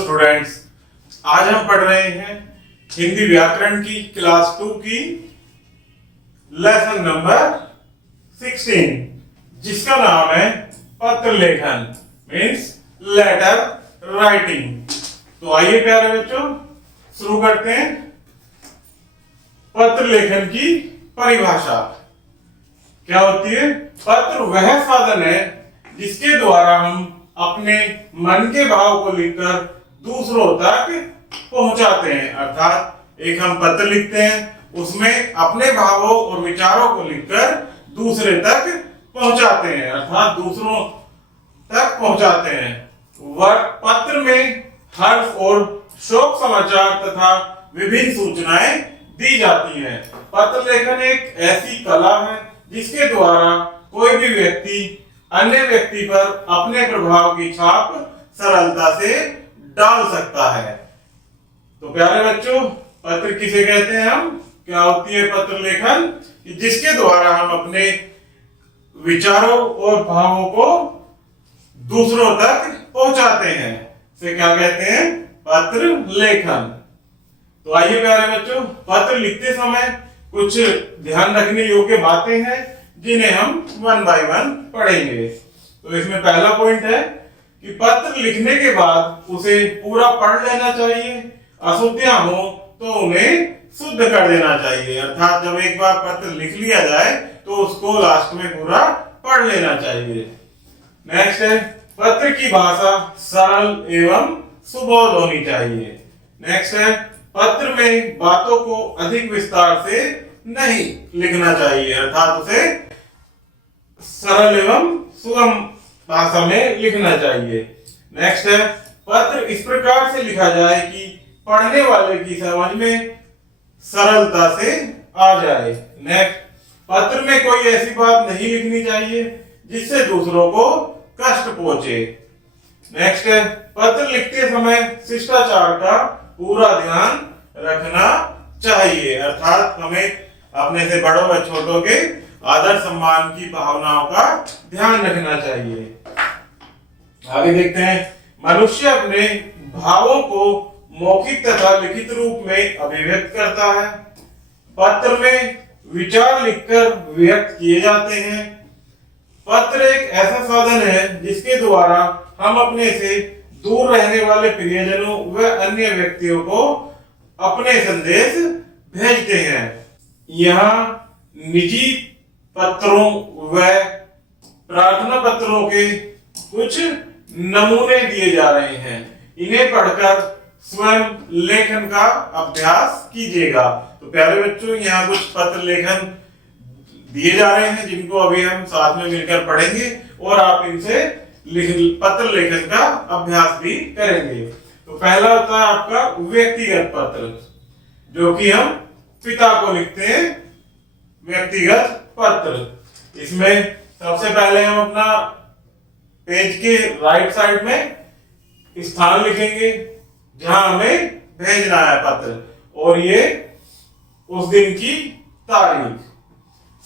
Students, आज हम पढ़ रहे हैं हिंदी व्याकरण की क्लास 2 की लेसन नंबर 16 जिसका नाम है पत्र लेखन मीन्स लेटर राइटिंग। तो आइए प्यारे बच्चों शुरू करते हैं। पत्र लेखन की परिभाषा क्या होती है? पत्र वह साधन है जिसके द्वारा हम अपने मन के भाव को लिखकर दूसरों तक पहुंचाते हैं। अर्थात एक हम पत्र लिखते हैं, उसमें अपने भावों और विचारों को लिखकर दूसरे तक पहुंचाते हैं, अर्थात दूसरों तक पहुंचाते हैं। पत्र में हर्ष और शोक समाचार तथा विभिन्न सूचनाएं दी जाती हैं। पत्र लेखन एक ऐसी कला है जिसके द्वारा कोई भी व्यक्ति अन्य व्यक्ति पर अपने प्रभाव की छाप सरलता से डाल सकता है। तो प्यारे बच्चों, पत्र किसे कहते हैं? हम क्या होती है पत्र लेखन? जिसके द्वारा हम अपने विचारों और भावों को दूसरों तक पहुंचाते हैं, इसे क्या कहते हैं? पत्र लेखन। तो आइए प्यारे बच्चों, पत्र लिखते समय कुछ ध्यान रखने योग्य बातें हैं जिन्हें हम वन बाय वन पढ़ेंगे। तो इसमें पहला पॉइंट है कि पत्र लिखने के बाद उसे पूरा पढ़ लेना चाहिए। अशुद्धियां हो तो उन्हें शुद्ध कर देना चाहिए। अर्थात जब एक बार पत्र लिख लिया जाए तो उसको लास्ट में पूरा पढ़ लेना चाहिए। नेक्स्ट है, पत्र की भाषा सरल एवं सुबोध होनी चाहिए। नेक्स्ट है, पत्र में बातों को अधिक विस्तार से नहीं लिखना चाहिए, अर्थात उसे सरल एवं सुगम भाषा में लिखना चाहिए। नेक्स्ट है, पत्र इस प्रकार से लिखा जाए कि पढ़ने वाले की समझ में सरलता से आ जाए। नेक्स्ट, पत्र में कोई ऐसी बात नहीं लिखनी चाहिए जिससे दूसरों को कष्ट पहुंचे। नेक्स्ट है, पत्र लिखते समय शिष्टाचार का पूरा ध्यान रखना चाहिए, अर्थात हमें अपने से बड़ों व छोटों के आदर सम्मान की भावनाओं का ध्यान रखना चाहिए। आगे देखते हैं, मनुष्य अपने भावों को मौखिक तथा लिखित रूप में अभिव्यक्त करता है। पत्र में विचार लिखकर व्यक्त किए जाते हैं। पत्र एक ऐसा साधन है जिसके द्वारा हम अपने से दूर रहने वाले प्रियजनों व अन्य व्यक्तियों को अपने संदेश भेजते हैं। यहाँ निजी पत्रों व प्रार्थना पत्रों के कुछ नमूने दिए जा रहे हैं। इन्हें पढ़कर स्वयं लेखन का अभ्यास कीजिएगा। तो प्यारे बच्चों, यहाँ कुछ पत्र लेखन दिए जा रहे हैं जिनको अभी हम साथ में मिलकर पढ़ेंगे और आप इनसे पत्र लेखन का अभ्यास भी करेंगे। तो पहला होता है आपका व्यक्तिगत पत्र, जो कि हम पिता को लिखते हैं। व्यक्तिगत पत्र, इसमें सबसे पहले हम अपना पेज के राइट साइड में स्थान लिखेंगे जहां हमें भेजना है पत्र, और ये उस दिन की तारीख।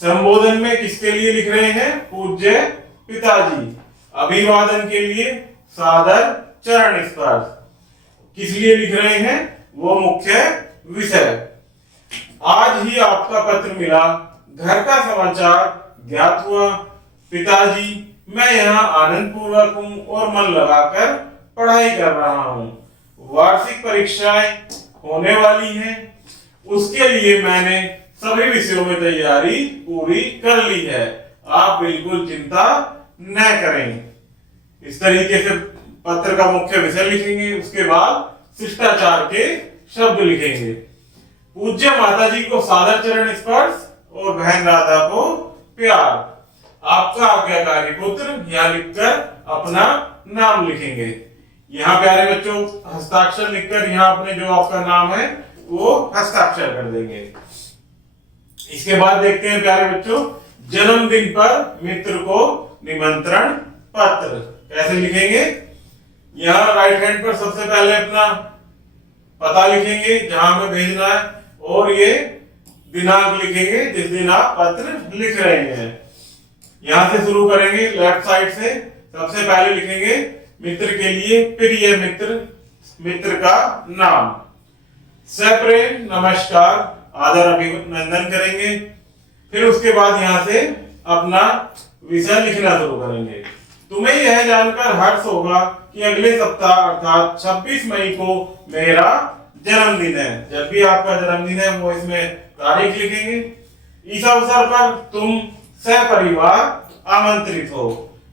संबोधन में किसके लिए लिख रहे हैं? पूज्य पिताजी। अभिवादन के लिए सादर चरण स्पर्श। किस लिए लिख रहे हैं? वो मुख्य विषय। आज ही आपका पत्र मिला, घर का समाचार ज्ञात हुआ। पिताजी, मैं यहाँ आनंद पूर्वक हूँ और मन लगाकर पढ़ाई कर रहा हूँ। वार्षिक परीक्षाएं होने वाली हैं, उसके लिए मैंने सभी विषयों में तैयारी पूरी कर ली है। आप बिल्कुल चिंता न करें। इस तरीके से पत्र का मुख्य विषय लिखेंगे। उसके बाद शिष्टाचार के शब्द लिखेंगे। पूज्य माताजी को सादर चरण स्पर्श और बहन राधा को प्यार। आपका आज्ञाकारी पुत्र, यहाँ लिखकर अपना नाम लिखेंगे। यहाँ प्यारे बच्चों हस्ताक्षर लिखकर यहाँ अपने जो आपका नाम है वो हस्ताक्षर कर देंगे। इसके बाद देखते हैं प्यारे बच्चों, जन्मदिन पर मित्र को निमंत्रण पत्र कैसे लिखेंगे? यहाँ राइट हैंड पर सबसे पहले अपना पता लिखेंगे जहां हमें भेजना है, और ये दिनांक लिखेंगे जिस दिन आप पत्र लिख रहे हैं। यहां से शुरू करेंगे लेफ्ट साइड से। सबसे पहले लिखेंगे मित्र के लिए प्रिय मित्र, मित्र का नाम। सप्रेम नमस्कार आदर अभिनंदन करेंगे। फिर उसके बाद यहाँ से अपना विषय लिखना शुरू करेंगे। तुम्हें यह जानकर हर्ष होगा कि अगले सप्ताह अर्थात 26 मई को मेरा जन्मदिन है। जब भी आपका जन्मदिन है वो इसमें तारीख लिखेंगे। इस अवसर पर तुम सपरिवार आमंत्रित हो।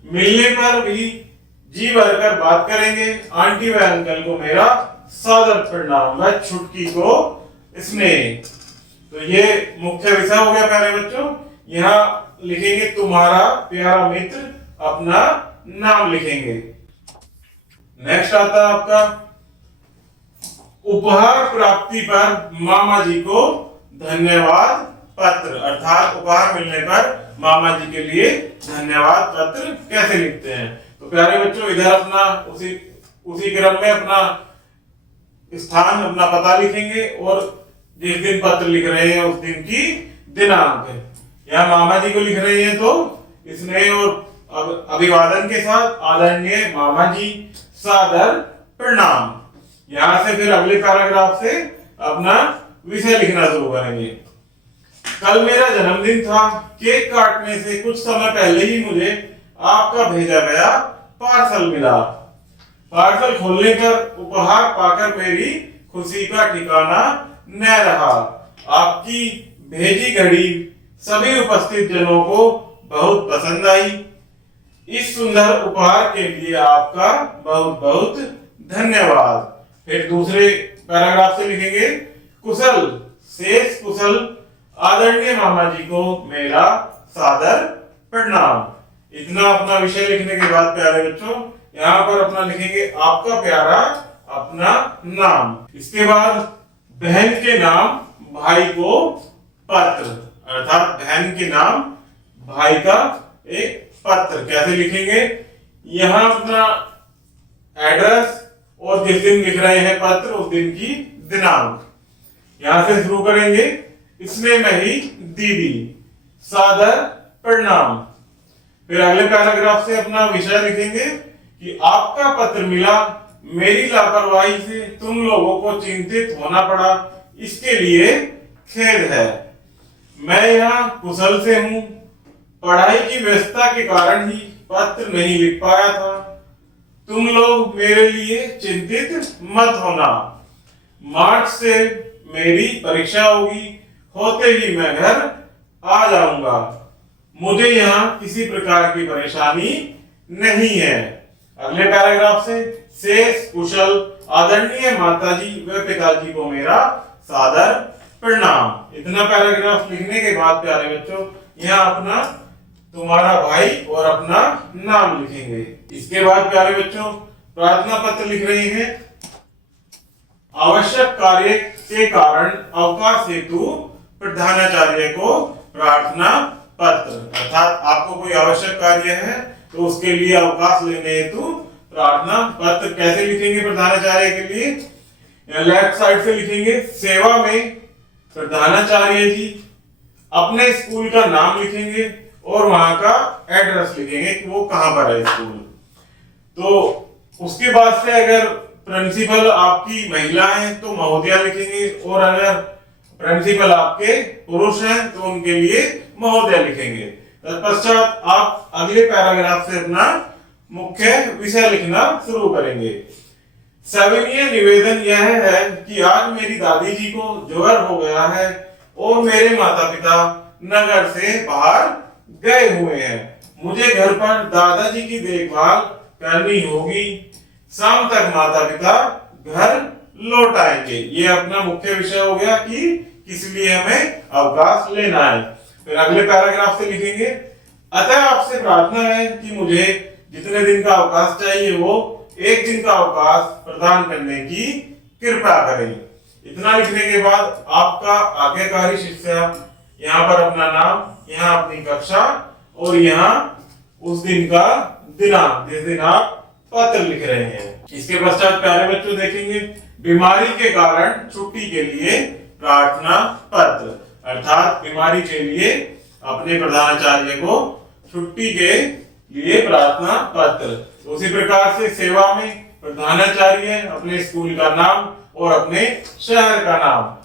मिलने पर भी जी भरकर बात करेंगे। आंटी व अंकल को मेरा सादर प्रणाम व छुटकी को स्नेह। तो ये मुख्य विषय हो गया प्यारे बच्चों। यहाँ लिखेंगे तुम्हारा प्यारा मित्र, अपना नाम लिखेंगे। नेक्स्ट आता है आपका उपहार प्राप्ति पर मामा जी को धन्यवाद पत्र, अर्थात उपहार मिलने पर मामा जी के लिए धन्यवाद पत्र कैसे लिखते हैं। तो प्यारे बच्चों इधर अपना उसी क्रम में अपना स्थान, अपना पता लिखेंगे और जिस दिन पत्र लिख रहे हैं उस दिन की दिनांक। यहाँ मामा जी को लिख रहे हैं तो स्नेह और अभिवादन के साथ आदरणीय मामा जी सादर प्रणाम। यहाँ से फिर अगले पैराग्राफ से अपना विषय लिखना शुरू करेंगे। कल मेरा जन्मदिन था। केक काटने से कुछ समय पहले ही मुझे आपका भेजा गया पार्सल मिला। पार्सल खोलने पर उपहार पाकर मेरी खुशी का ठिकाना न रहा। आपकी भेजी घड़ी सभी उपस्थित जनों को बहुत पसंद आई। इस सुंदर उपहार के लिए आपका बहुत बहुत धन्यवाद। फिर दूसरे पैराग्राफ से लिखेंगे कुशल शेष कुशल आदरणीय मामा जी को मेरा सादर प्रणाम। इतना अपना विषय लिखने के बाद प्यारे बच्चों यहाँ पर अपना लिखेंगे आपका प्यारा अपना नाम। इसके बाद बहन के नाम भाई को पत्र, अर्थात बहन के नाम भाई का एक पत्र कैसे लिखेंगे। यहाँ अपना एड्रेस और जिस दिन लिख रहे हैं पत्र उस दिन की दिनांक। यहां से शुरू करेंगे। इसमें मेरी दीदी सादर प्रणाम। फिर अगले पैराग्राफ से अपना विषय लिखेंगे कि आपका पत्र मिला। मेरी लापरवाही से तुम लोगों को चिंतित होना पड़ा, इसके लिए खेद है। मैं यहाँ कुशल से हूँ। पढ़ाई की व्यस्तता के कारण ही पत्र नहीं लिख पाया था। तुम लोग मेरे लिए चिंतित मत होना। मार्च से मेरी परीक्षा होगी, होते ही मैं घर आ जाऊंगा। मुझे यहाँ किसी प्रकार की परेशानी नहीं है। अगले पैराग्राफ से शेष कुशल आदरणीय माताजी व पिताजी को मेरा सादर प्रणाम। इतना पैराग्राफ लिखने के बाद प्यारे बच्चों यहाँ अपना तुम्हारा भाई और अपना नाम लिखेंगे। इसके बाद प्यारे बच्चों प्रार्थना पत्र लिख रहे हैं। आवश्यक कार्य के कारण अवकाश हेतु प्रधानाचार्य को प्रार्थना पत्र, अर्थात आपको कोई आवश्यक कार्य है तो उसके लिए अवकाश लेने हेतु प्रार्थना पत्र कैसे लिखेंगे प्रधानाचार्य के लिए। लेफ्ट साइड से लिखेंगे सेवा में प्रधानाचार्य जी। अपने स्कूल का नाम लिखेंगे और वहां का एड्रेस लिखेंगे कि वो कहां पर है स्कूल। तो उसके बाद से अगर प्रिंसिपल आपकी महिला है तो महोदया लिखेंगे और अगर प्रिंसिपल आपके पुरुष हैं तो उनके लिए महोदया लिखेंगे। तत्पश्चात आप अगले पैराग्राफ से अपना मुख्य विषय लिखना शुरू करेंगे। सविनीय निवेदन यह है कि आज मेरी दादी जी को ज्वर हो गया है और मेरे माता पिता नगर से बाहर गए हुए हैं। मुझे घर पर दादाजी की देखभाल करनी होगी। शाम तक माता पिता घर लौट आएंगे। ये अपना मुख्य विषय हो गया कि किस लिए हमें अवकाश लेना है। फिर अगले पैराग्राफ से लिखेंगे अतः आपसे प्रार्थना है कि मुझे जितने दिन का अवकाश चाहिए वो 1 दिन का अवकाश प्रदान करने की कृपा करें। इतना लिखने के बाद आपका आज्ञाकारी शिष्य, यहाँ पर अपना नाम, यहाँ अपनी कक्षा और यहाँ उस दिन का दिनांक जिस दिन आप पत्र लिख रहे हैं। इसके पश्चात प्यारे बच्चों देखेंगे बीमारी के कारण छुट्टी के लिए प्रार्थना पत्र, अर्थात बीमारी के लिए अपने प्रधानाचार्य को छुट्टी के लिए प्रार्थना पत्र। उसी प्रकार से सेवा में प्रधानाचार्य, अपने स्कूल का नाम और अपने शहर का नाम।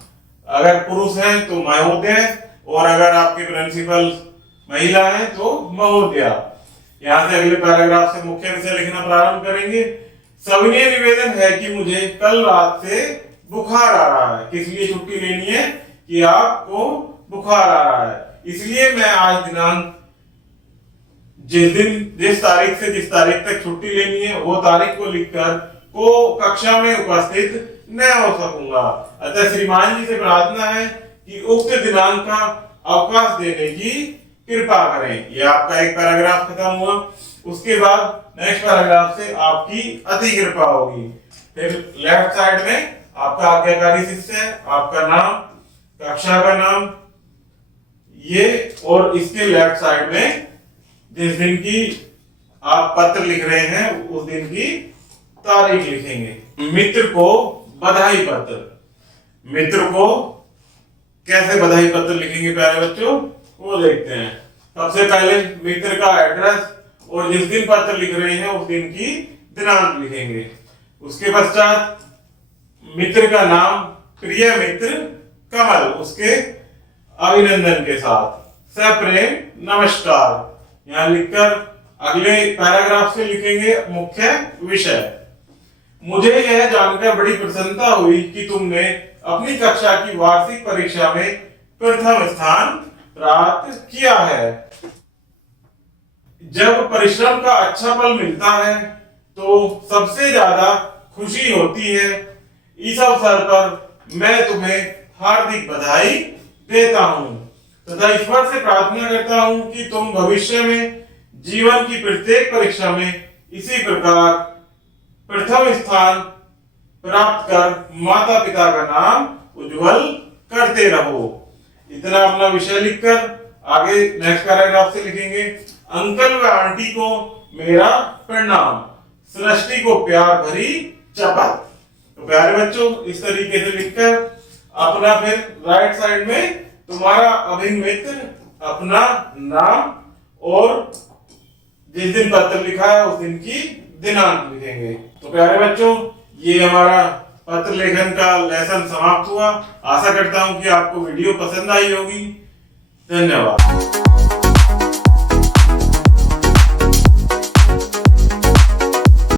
अगर पुरुष हैं तो महोदय, और अगर आपके प्रिंसिपल महिला है तो महोदया। यहाँ से अगले पैराग्राफ से मुख्य विषय लिखना प्रारंभ करेंगे। सविनय निवेदन है कि मुझे कल रात से बुखार आ रहा है। किस लिए छुट्टी लेनी है? कि आपको बुखार आ रहा है, इसलिए मैं आज दिनांक जिस तारीख से जिस तारीख तक छुट्टी लेनी है वो तारीख को लिखकर को कक्षा में उपस्थित न हो सकूंगा। अतः श्रीमान जी से प्रार्थना है कि उक्त दिनांक का अवकाश देने की कृपा करें। यह आपका एक पैराग्राफ खत्म हुआ। उसके बाद नेक्स्ट पैराग्राफ से आपकी अति कृपा होगी। फिर लेफ्ट साइड में आपका आज्ञाकारी शिष्य है, आपका नाम, कक्षा का नाम ये, और इसके लेफ्ट साइड में जिस दिन की आप पत्र लिख रहे हैं उस दिन की तारीख लिखेंगे। मित्र को बधाई पत्र। मित्र को कैसे बधाई पत्र लिखेंगे प्यारे बच्चों, वो देखते हैं। सबसे पहले मित्र का एड्रेस और जिस दिन पत्र लिख रहे हैं उस दिन की दिनांक लिखेंगे। उसके पश्चात मित्र का नाम, प्रिय मित्र कमल, उसके अभिनंदन के साथ सप्रेम नमस्कार यहाँ लिखकर अगले पैराग्राफ से लिखेंगे मुख्य विषय। मुझे यह जानकर बड़ी प्रसन्नता हुई कि तुमने अपनी कक्षा की वार्षिक परीक्षा में प्रथम स्थान प्राप्त किया है। जब परिश्रम का अच्छा फल मिलता है तो सबसे ज्यादा खुशी होती है। इस अवसर पर मैं तुम्हें हार्दिक बधाई देता हूँ तथा ईश्वर से प्रार्थना करता हूँ कि तुम भविष्य में जीवन की प्रत्येक परीक्षा में इसी प्रकार प्रथम स्थान प्राप्त कर माता पिता का नाम उज्जवल करते रहो। इतना अपना विषय लिखकर आगे नेक्स्ट पैराग्राफ से लिखेंगे। अंकल व आंटी को मेरा प्रणाम, सृष्टि को प्यार भरी चपत। तो प्यारे बच्चों इस तरीके से लिखकर अपना फिर राइट साइड में तुम्हारा अभिन्न मित्र, अपना नाम और जिस दिन पत्र लिखा है उस दिन की दिनांक लिखेंगे। तो प्यारे बच्चों ये हमारा पत्र लेखन का लेसन समाप्त हुआ। आशा करता हूं कि आपको वीडियो पसंद आई होगी। धन्यवाद।